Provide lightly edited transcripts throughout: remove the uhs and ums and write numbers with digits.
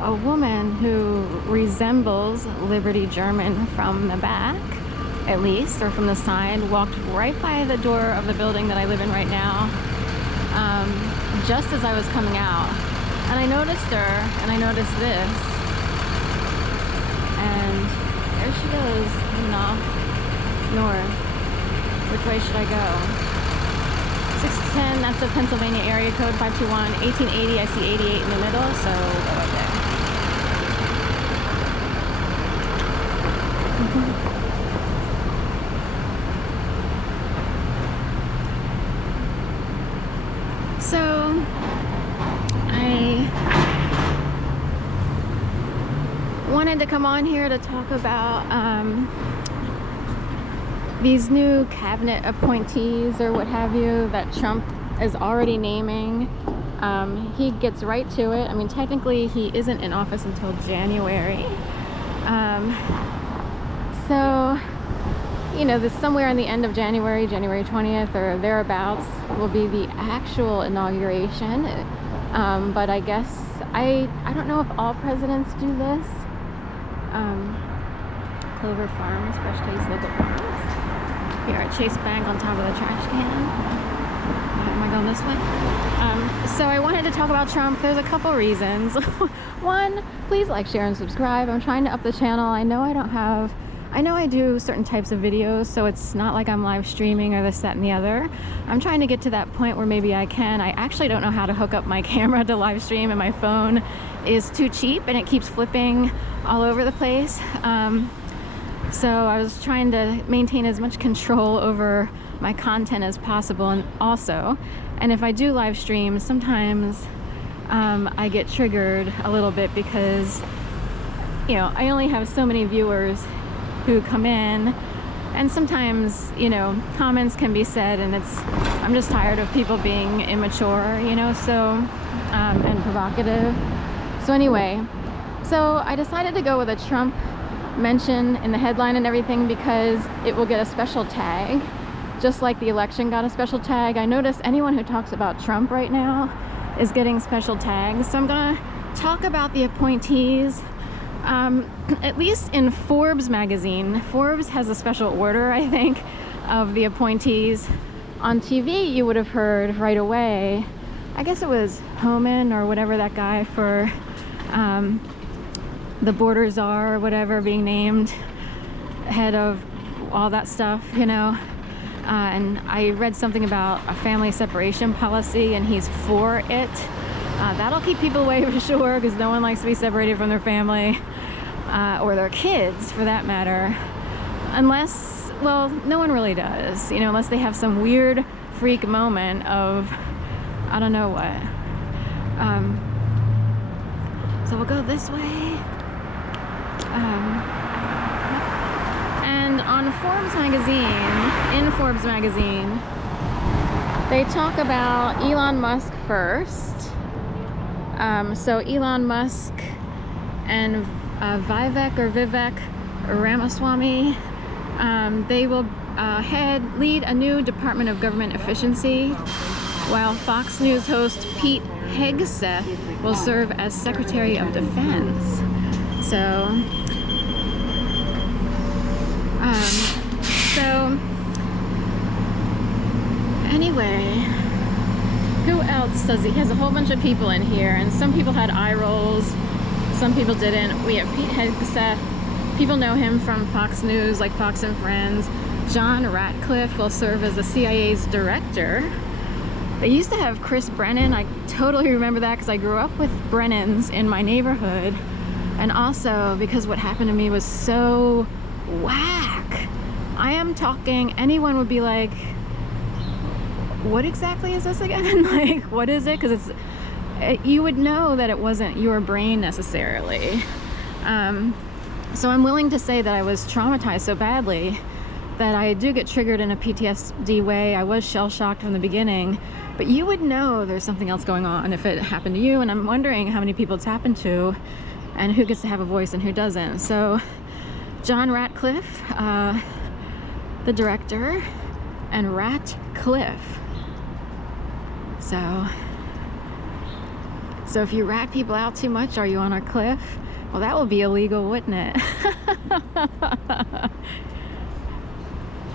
a woman who resembles Liberty German from the back, at least, or from the side, walked right by the door of the building that I live in right now, just as I was coming out. And I noticed her, and I noticed this, and there she goes, heading off north. Which way should I go? 610, that's the Pennsylvania area code, 521, 1880, I see 88 in the middle, so we'll go right there. So, I wanted to come on here to talk about these new cabinet appointees or what have you that Trump is already naming. He gets right to it. I mean, technically he isn't in office until January. So, you know, this somewhere in the end of January, January 20th or thereabouts, will be the actual inauguration. But I guess, I don't know if all presidents do this. Clover Farms, Fresh Taste Local Farms. Here at Chase Bank on top of the trash can. Am I going this way? So I wanted to talk about Trump. There's a couple reasons. One, please like, share, and subscribe. I'm trying to up the channel. I know I do certain types of videos, so it's not like I'm live streaming or this, that, and the other. I'm trying to get to that point where maybe I can. I actually don't know how to hook up my camera to live stream, and my phone is too cheap and it keeps flipping all over the place. So I was trying to maintain as much control over my content as possible, and if I do live stream, sometimes I get triggered a little bit because, you know, I only have so many viewers who come in, and sometimes, you know, comments can be said, and I'm just tired of people being immature, you know, so and provocative. So anyway, so I decided to go with a Trump mention in the headline and everything because it will get a special tag, just like the election got a special tag. I notice anyone who talks about Trump right now is getting special tags. So I'm gonna talk about the appointees, at least in Forbes magazine. Forbes has a special order, I think, of the appointees. On TV, you would have heard right away, I guess it was Homan or whatever, that guy for the border czar or whatever, being named head of all that stuff, you know. And I read something about a family separation policy, and he's for it. That'll keep people away for sure, because no one likes to be separated from their family, or their kids for that matter. Unless, well, no one really does, you know, unless they have some weird freak moment of, I don't know what. So we'll go this way. And on Forbes magazine, they talk about Elon Musk first. So Elon Musk and Vivek Ramaswamy, they will lead a new Department of Government Efficiency, while Fox News host Pete Hegseth will serve as Secretary of Defense. So anyway, who else does he has a whole bunch of people in here, and some people had eye rolls, some people didn't. We have Pete Hegseth. People know him from Fox News, like Fox and Friends. John Ratcliffe will serve as the CIA's director. They used to have Chris Brennan. I totally remember that because I grew up with Brennans in my neighborhood. And also because what happened to me was so whack. I am talking, anyone would be like, what exactly is this again? Like, what is it? Because you would know that it wasn't your brain necessarily. So I'm willing to say that I was traumatized so badly that I do get triggered in a PTSD way. I was shell-shocked from the beginning, but you would know there's something else going on if it happened to you, and I'm wondering how many people it's happened to and who gets to have a voice and who doesn't. So John Ratcliffe, the director, and Ratcliffe. So So if you rat people out too much, are you on a cliff? Well, that would be illegal, wouldn't it?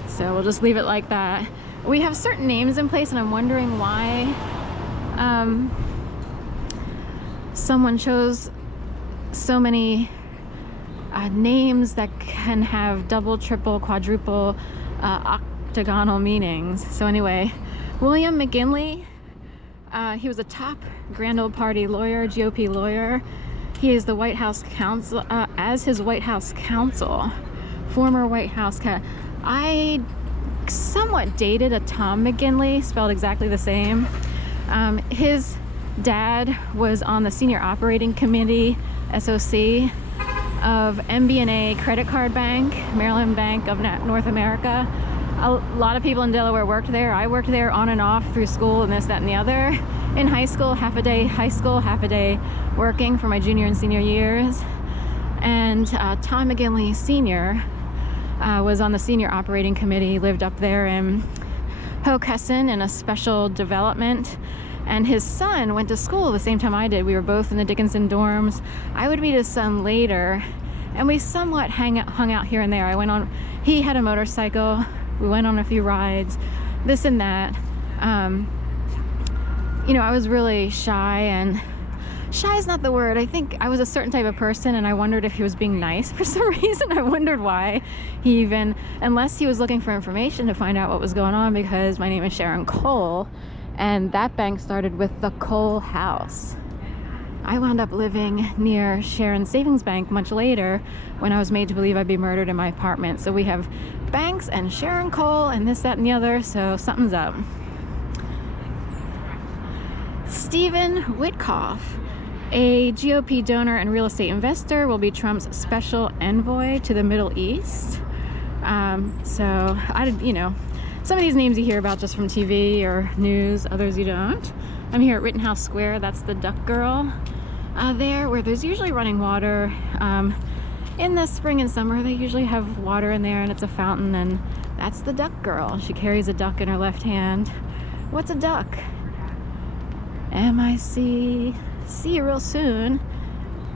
So we'll just leave it like that. We have certain names in place, and I'm wondering why someone chose so many names that can have double, triple, quadruple, octagonal meanings. So anyway, William McGinley, he was a top Grand Old Party lawyer, GOP lawyer. He is the White House counsel, as his White House counsel, former White House I somewhat dated a Tom McGinley, spelled exactly the same. His dad was on the Senior Operating Committee, SOC, of MBNA Credit Card Bank, Maryland Bank of North America. A lot of people in Delaware worked there. I worked there on and off through school and this, that, and the other. In high school, half a day high school, half a day working for my junior and senior years. And Tom McGinley Sr. Was on the Senior Operating Committee, lived up there in Hockessin in a special development. And his son went to school the same time I did. We were both in the Dickinson dorms. I would meet his son later, and we somewhat hung out here and there. He had a motorcycle. We went on a few rides, this and that. You know, I was really shy, and shy is not the word. I think I was a certain type of person, and I wondered if he was being nice for some reason. I wondered why he even, unless he was looking for information to find out what was going on, because my name is Sharon Cole, and that bank started with the Cole House. I wound up living near Sharon Savings Bank much later when I was made to believe I'd be murdered in my apartment. So we have banks and Sharon Cole and this, that, and the other, so something's up. Stephen Witkoff, a GOP donor and real estate investor, will be Trump's special envoy to the Middle East. Some of these names you hear about just from TV or news, others you don't. I'm here at Rittenhouse Square. That's the Duck Girl there, where there's usually running water. In the spring and summer, they usually have water in there, and it's a fountain, and that's the Duck Girl. She carries a duck in her left hand. What's a duck? M-I-C. See you real soon.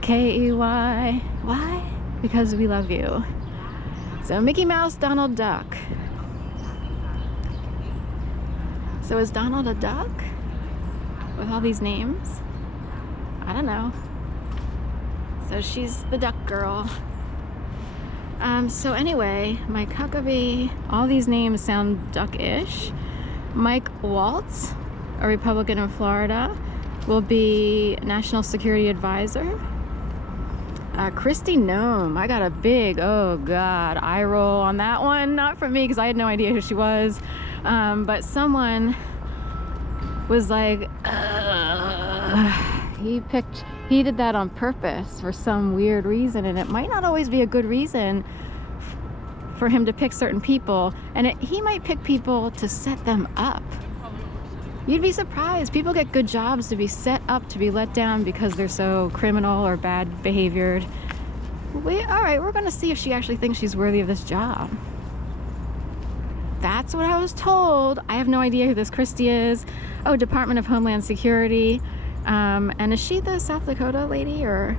K-E-Y. Why? Because we love you. So Mickey Mouse, Donald Duck. So is Donald a duck? With all these names? I don't know. So she's the Duck Girl. So anyway, Mike Huckabee, all these names sound duck-ish. Mike Waltz, a Republican in Florida, will be National Security Advisor. Kristi Noem, I got a big, oh God, eye roll on that one. Not from me, because I had no idea who she was. But someone was like, he did that on purpose for some weird reason, and it might not always be a good reason for him to pick certain people, and he might pick people to set them up. You'd be surprised. People get good jobs to be set up to be let down because they're so criminal or bad behaviored. All right, we're gonna see if she actually thinks she's worthy of this job. That's what I was told. I have no idea who this Kristi is. Oh, Department of Homeland Security. And is she the South Dakota lady, or